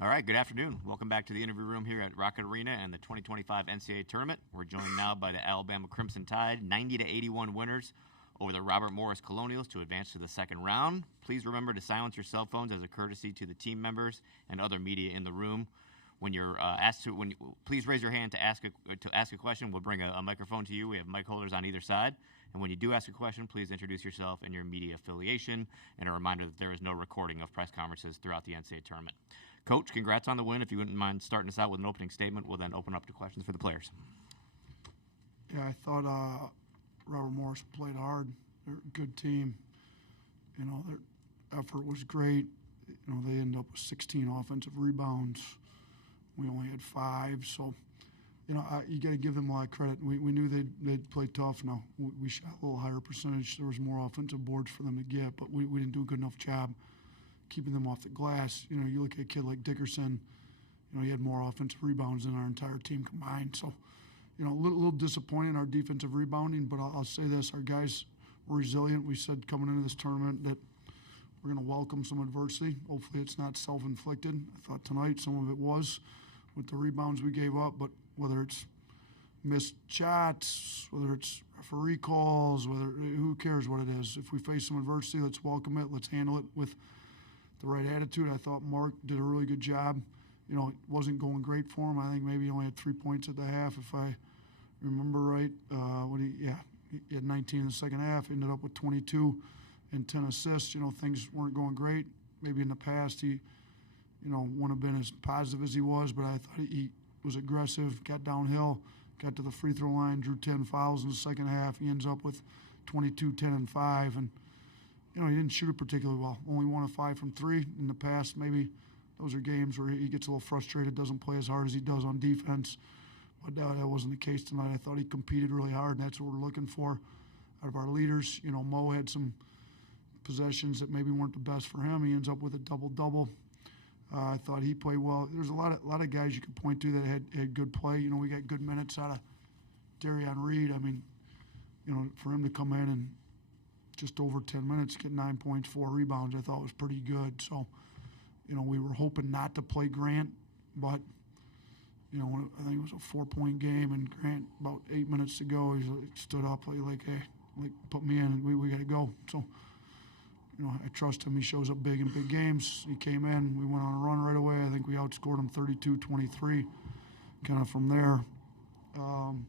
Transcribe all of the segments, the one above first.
All right, good afternoon. Welcome back to the interview room here at Rocket Arena and the 2025 NCAA Tournament. We're joined now by the Alabama Crimson Tide, 90-81 winners over the Robert Morris Colonials to advance to the second round. Please remember to silence your cell phones as a courtesy to the team members and other media in the room. When you're asked to, please raise your hand to ask a question. We'll bring a microphone to you. We have mic holders on either side. And when you do ask a question, please introduce yourself and your media affiliation. And a reminder that there is no recording of press conferences throughout the NCAA tournament. Coach, congrats on the win. If you wouldn't mind starting us out with an opening statement, we'll then open up to questions for the players. Yeah, I thought Robert Morris played hard. They're a good team. You know, their effort was great. You know, they ended up with 16 offensive rebounds. We only had 5, so you know you got to give them a lot of credit. We knew they'd play tough. Now we shot a little higher percentage. There was more offensive boards for them to get, but we didn't do a good enough job keeping them off the glass. You know, you look at a kid like Dickerson. You know, he had more offensive rebounds than our entire team combined. So, you know, a little disappointed in our defensive rebounding. But I'll say this: our guys were resilient. We said coming into this tournament that we're going to welcome some adversity. Hopefully, it's not self-inflicted. I thought tonight some of it was with the rebounds we gave up, but whether it's missed shots, whether it's referee calls, who cares what it is. If we face some adversity, let's welcome it. Let's handle it with the right attitude. I thought Mark did a really good job. You know, it wasn't going great for him. I think maybe he only had 3 points at the half, if I remember right. He had 19 in the second half, ended up with 22 and 10 assists. You know, things weren't going great. Maybe in the past he, you know, wouldn't have been as positive as he was, but I thought he was aggressive, got downhill, got to the free throw line, drew 10 fouls in the second half. He ends up with 22, 10, and 5. And, you know, he didn't shoot it particularly well. Only 1 of 5 from 3. In the past, maybe those are games where he gets a little frustrated, doesn't play as hard as he does on defense. But that wasn't the case tonight. I thought he competed really hard, and that's what we're looking for out of our leaders. You know, Mo had some possessions that maybe weren't the best for him. He ends up with a double-double. I thought he played well. There's a lot of guys you could point to that had good play. You know, we got good minutes out of Darian Reed. I mean, you know, for him to come in and just over 10 minutes get 9 points, 4 rebounds, I thought was pretty good. So, you know, we were hoping not to play Grant, but, you know, I think it was a 4-point game, and Grant, about 8 minutes to go, he stood up like, hey, put me in, we got to go. So, you know, I trust him. He shows up big in big games. He came in. We went on a run right away. I think we outscored him 32-23 kind of from there. And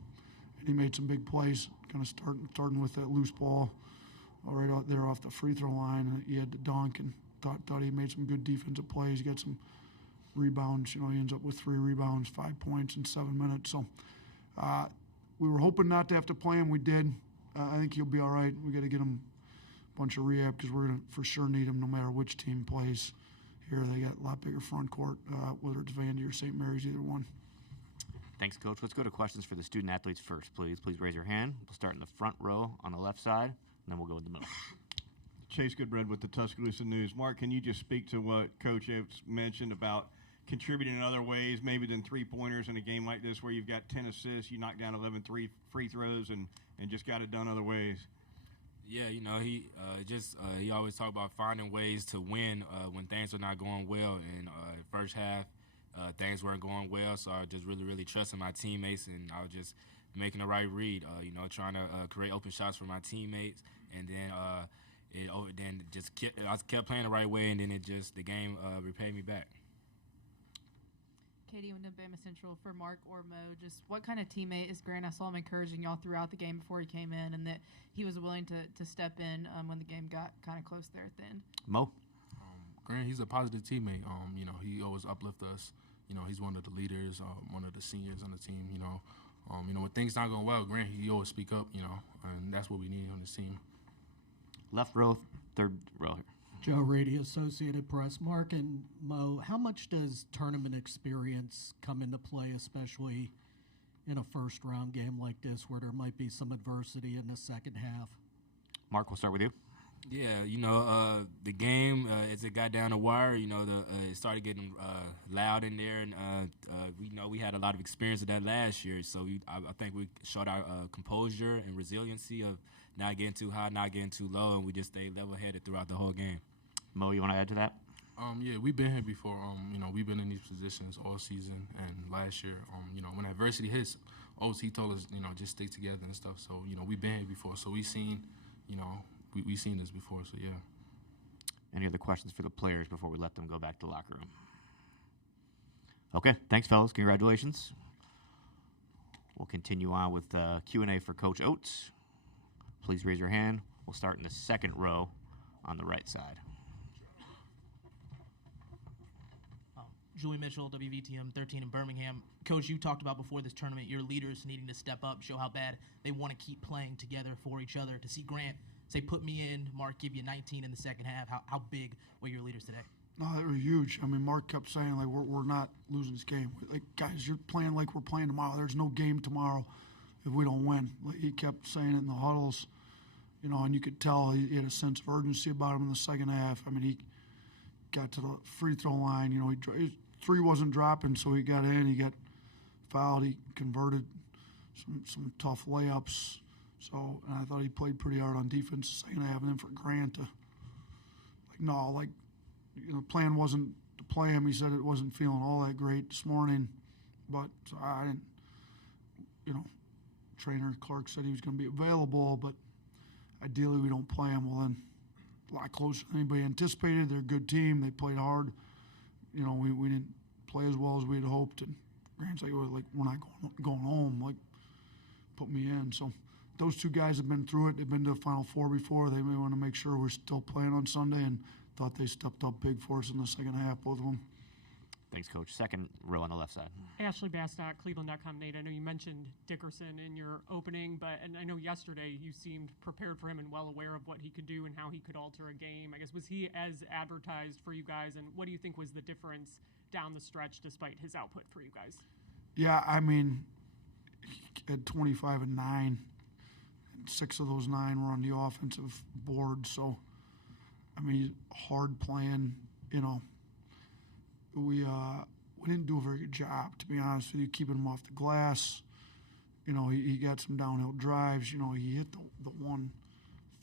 he made some big plays, kind of starting with that loose ball right out there off the free throw line. He had to dunk, and thought he made some good defensive plays. He got some rebounds. You know, he ends up with 3 rebounds, 5 points in 7 minutes. So we were hoping not to have to play him. We did. I think he'll be all right. We got to get him bunch of rehab because we're going to for sure need them no matter which team plays here. They got a lot bigger front court, whether it's Vandy or St. Mary's, either one. Thanks, Coach. Let's go to questions for the student athletes first, please. Please raise your hand. We'll start in the front row on the left side, and then we'll go in the middle. Chase Goodbread with the Tuscaloosa News. Mark, can you just speak to what Coach Oats mentioned about contributing in other ways, maybe than three-pointers in a game like this where you've got 10 assists, you knock down 11 free throws, and just got it done other ways? Yeah, you know, he always talk about finding ways to win when things are not going well. And first half, things weren't going well, so I just really trusted my teammates, and I was just making the right read. You know, trying to create open shots for my teammates, and then I kept playing the right way, and then the game repaid me back. Katie with Bama Central for Mark or Mo. Just what kind of teammate is Grant? I saw him encouraging y'all throughout the game before he came in, and that he was willing to step in when the game got kind of close there at the end. Mo? Grant, he's a positive teammate. You know, he always uplifts us. You know, he's one of the leaders, one of the seniors on the team. You know, when things not going well, Grant, he always speak up. You know, and that's what we need on this team. Left row, third row here. Joe Rady, Associated Press. Mark and Mo, how much does tournament experience come into play, especially in a first-round game like this where there might be some adversity in the second half? Mark, we'll start with you. Yeah, you know, the game, as it got down the wire, you know, it started getting loud in there, and we know we had a lot of experience of that last year, so I think we showed our composure and resiliency of not getting too high, not getting too low, and we just stayed level-headed throughout the whole game. Mo, you want to add to that? Yeah, we've been here before. We've been in these positions all season and last year. When adversity hits, Oats, he told us, just stay together and stuff. So, we've been here before. So we've seen, we've seen this before. So, yeah. Any other questions for the players before we let them go back to the locker room? Okay, thanks, fellas. Congratulations. We'll continue on with Q&A for Coach Oats. Please raise your hand. We'll start in the second row on the right side. Julie Mitchell, WVTM 13 in Birmingham. Coach, you talked about before this tournament your leaders needing to step up, show how bad they want to keep playing together for each other. To see Grant say, put me in, Mark give you 19 in the second half, how big were your leaders today? No, they were huge. I mean, Mark kept saying, like, we're not losing this game. Like, guys, you're playing like we're playing tomorrow. There's no game tomorrow if we don't win. Like, he kept saying it in the huddles, and you could tell he had a sense of urgency about him in the second half. I mean, he got to the free throw line. His three wasn't dropping, so he got in. He got fouled. He converted some tough layups. So, and I thought he played pretty hard on defense the second half. And then for Grant to, plan wasn't to play him. He said it wasn't feeling all that great this morning. But so I didn't, trainer Clark said he was going to be available, but ideally we don't play him. Well, then a lot closer than anybody anticipated. They're a good team. They played hard. We didn't play as well as we had hoped. And Grant's like, we're not going home. Like, put me in. So those two guys have been through it. They've been to the Final Four before. They may want to make sure we're still playing on Sunday, and thought they stepped up big for us in the second half, both of them. Thanks, Coach. Second row on the left side. Ashley Bastock, Cleveland.com. Nate, I know you mentioned Dickerson in your opening, and I know yesterday you seemed prepared for him and well aware of what he could do and how he could alter a game. I guess, was he as advertised for you guys, and what do you think was the difference down the stretch despite his output for you guys? Yeah, I mean, he had 25 and 9. And 6 of those 9 were on the offensive board, so I mean, he's hard playing, We didn't do a very good job, to be honest with you, keeping him off the glass. He got some downhill drives. He hit the 1-3.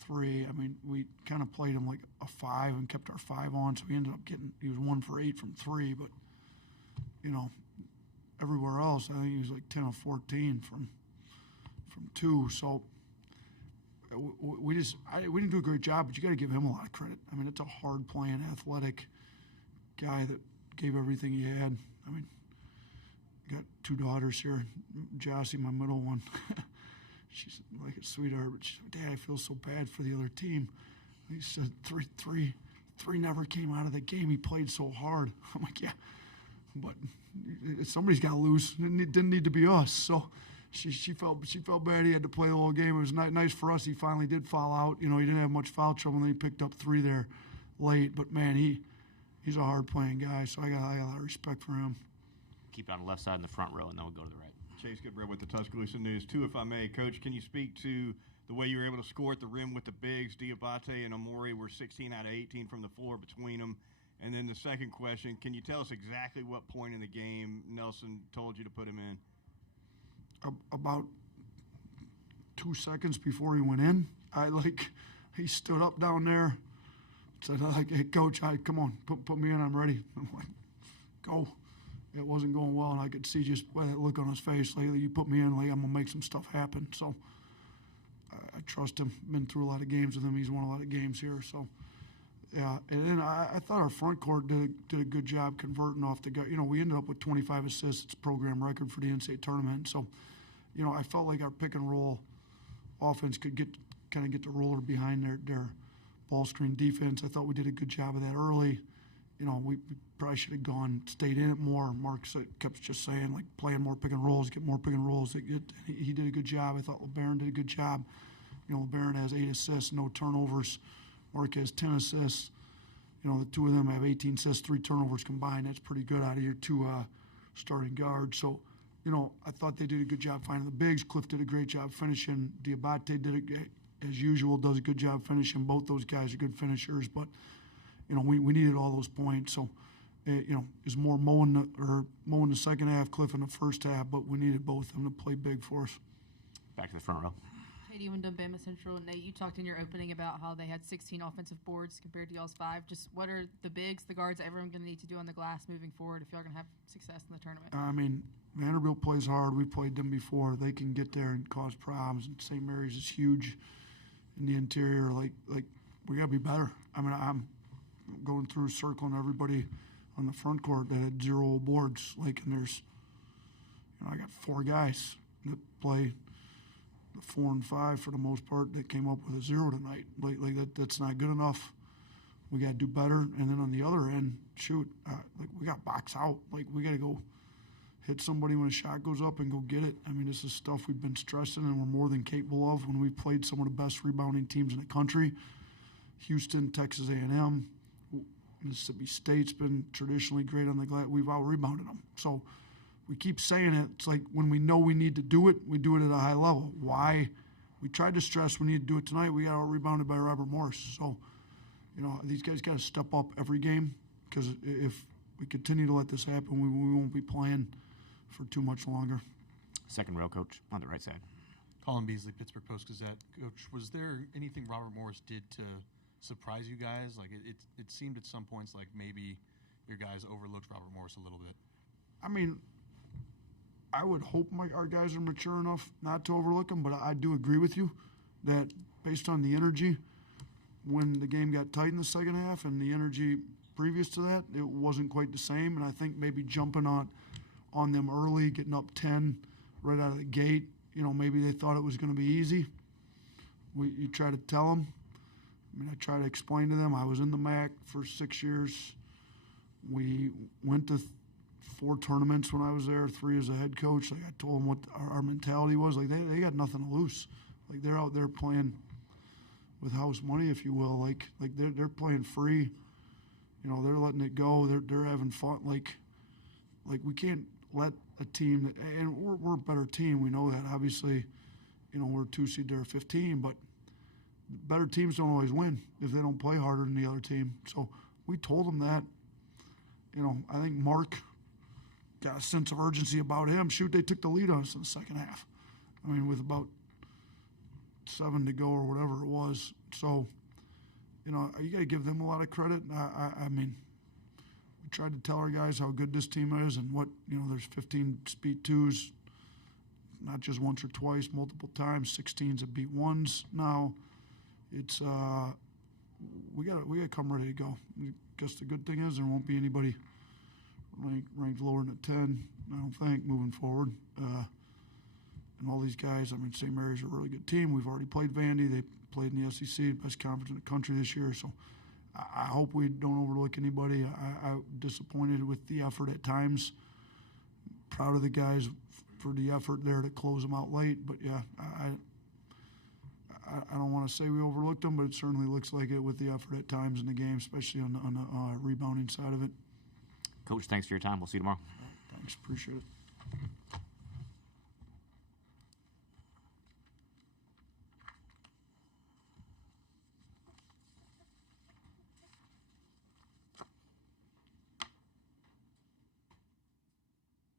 I mean, we kind of played him like a 5 and kept our 5 on, so he ended up he was 1 for 8 from 3. But, everywhere else, I think he was like 10 of 14 from 2. So we didn't do a great job, but you got to give him a lot of credit. I mean, it's a hard playing, athletic guy that gave everything he had. I mean, got 2 daughters here. Jossie, my middle one, she's like a sweetheart, but she's like, Dad, I feel so bad for the other team. He said three never came out of the game. He played so hard. I'm like, yeah, but somebody's got to lose. It didn't need to be us. So she felt bad. He had to play the whole game. It was nice for us. He finally did foul out. He didn't have much foul trouble, and then he picked up 3 there late. But man, he's a hard playing guy. So I got a lot of respect for him. Keep it on the left side in the front row, and then we'll go to the right. Chase Goodbread with the Tuscaloosa News. 2, if I may. Coach, can you speak to the way you were able to score at the rim with the bigs? Dioubate and Amore were 16 out of 18 from the floor between them. And then the second question, can you tell us exactly what point in the game Nelson told you to put him in? About 2 seconds before he went in, he stood up down there, said, hey, Coach, come on, put me in, I'm ready. I'm like, go. It wasn't going well, and I could see just by that look on his face, you put me in, I'm going to make some stuff happen. So I trust him. Been through a lot of games with him. He's won a lot of games here. So, yeah. And then I thought our front court did a good job converting off the guy. We ended up with 25 assists. It's a program record for the NCAA tournament. So, I felt like our pick and roll offense could get the roller behind their ball screen defense. I thought we did a good job of that early. We probably should have stayed in it more. Mark kept just saying, playing more pick and rolls, get more pick and rolls. He did a good job. I thought LeBaron did a good job. LeBaron has 8 assists, no turnovers. Mark has 10 assists. The 2 of them have 18 assists, 3 turnovers combined. That's pretty good out of your 2 starting guards. So, I thought they did a good job finding the bigs. Cliff did a great job finishing. Dioubate as usual, does a good job finishing. Both those guys are good finishers, but we needed all those points. So, is more mowing the second half, Cliff in the first half, but we needed both of them to play big for us. Back to the front row. Katie and Bama Central. Nate, you talked in your opening about how they had 16 offensive boards compared to y'all's 5. Just what are the bigs, the guards, everyone going to need to do on the glass moving forward if y'all going to have success in the tournament? I mean, Vanderbilt plays hard. We've played them before. They can get there and cause problems. And St. Mary's is huge in the interior. Like we got to be better. I mean, I'm going through circling everybody on the front court that had 0 boards. Like, and there's, I got 4 guys that play the 4 and 5 for the most part that came up with a 0 tonight. That's not good enough. We got to do better. And then on the other end, we got box out. Like, we got to go hit somebody when a shot goes up and go get it. I mean, this is stuff we've been stressing and we're more than capable of when we played some of the best rebounding teams in the country. Houston, Texas A&M, Mississippi State's been traditionally great on the glass. We've out-rebounded them. So we keep saying it. It's like when we know we need to do it, we do it at a high level. Why? We tried to stress we need to do it tonight. We got out-rebounded by Robert Morris. So, these guys got to step up every game because if we continue to let this happen, we won't be playing for too much longer. Second row, coach, on the right side. Colin Beasley, Pittsburgh Post-Gazette. Coach, was there anything Robert Morris did to surprise you guys? Like, it seemed at some points like maybe your guys overlooked Robert Morris a little bit. I mean, I would hope our guys are mature enough not to overlook him, but I do agree with you that based on the energy, when the game got tight in the second half and the energy previous to that, it wasn't quite the same. And I think maybe jumping on them early, getting up 10 right out of the gate, maybe they thought it was going to be easy. You try to tell them. I mean, I try to explain to them. I was in the MAC for 6 years. We went to 4 tournaments when I was there, 3 as a head coach. Like, I told them what our mentality was. Like, they got nothing to lose. Like, they're out there playing with house money, if you will. Like they're playing free. They're letting it go. They're having fun. Like we can't let a team and we're a better team. We know that. Obviously, we're 2 seed, they're 15, but better teams don't always win if they don't play harder than the other team. So we told them that. I think Mark got a sense of urgency about him. Shoot, they took the lead on us in the second half. I mean, with about 7 to go or whatever it was. So, you got to give them a lot of credit. I mean, we tried to tell our guys how good this team is and what, there's 15 speed 2s, not just once or twice, multiple times, 16s that beat 1s now. It's, we got to come ready to go. I guess the good thing is there won't be anybody ranked lower than a 10, I don't think, moving forward. And all these guys, I mean, St. Mary's a really good team. We've already played Vandy. They played in the SEC, best conference in the country this year. So I hope we don't overlook anybody. I'm disappointed with the effort at times. Proud of the guys for the effort there to close them out late. But, yeah, I don't want to say we overlooked them, but it certainly looks like it with the effort at times in the game, especially on the rebounding side of it. Coach, thanks for your time. We'll see you tomorrow. Thanks. Appreciate it.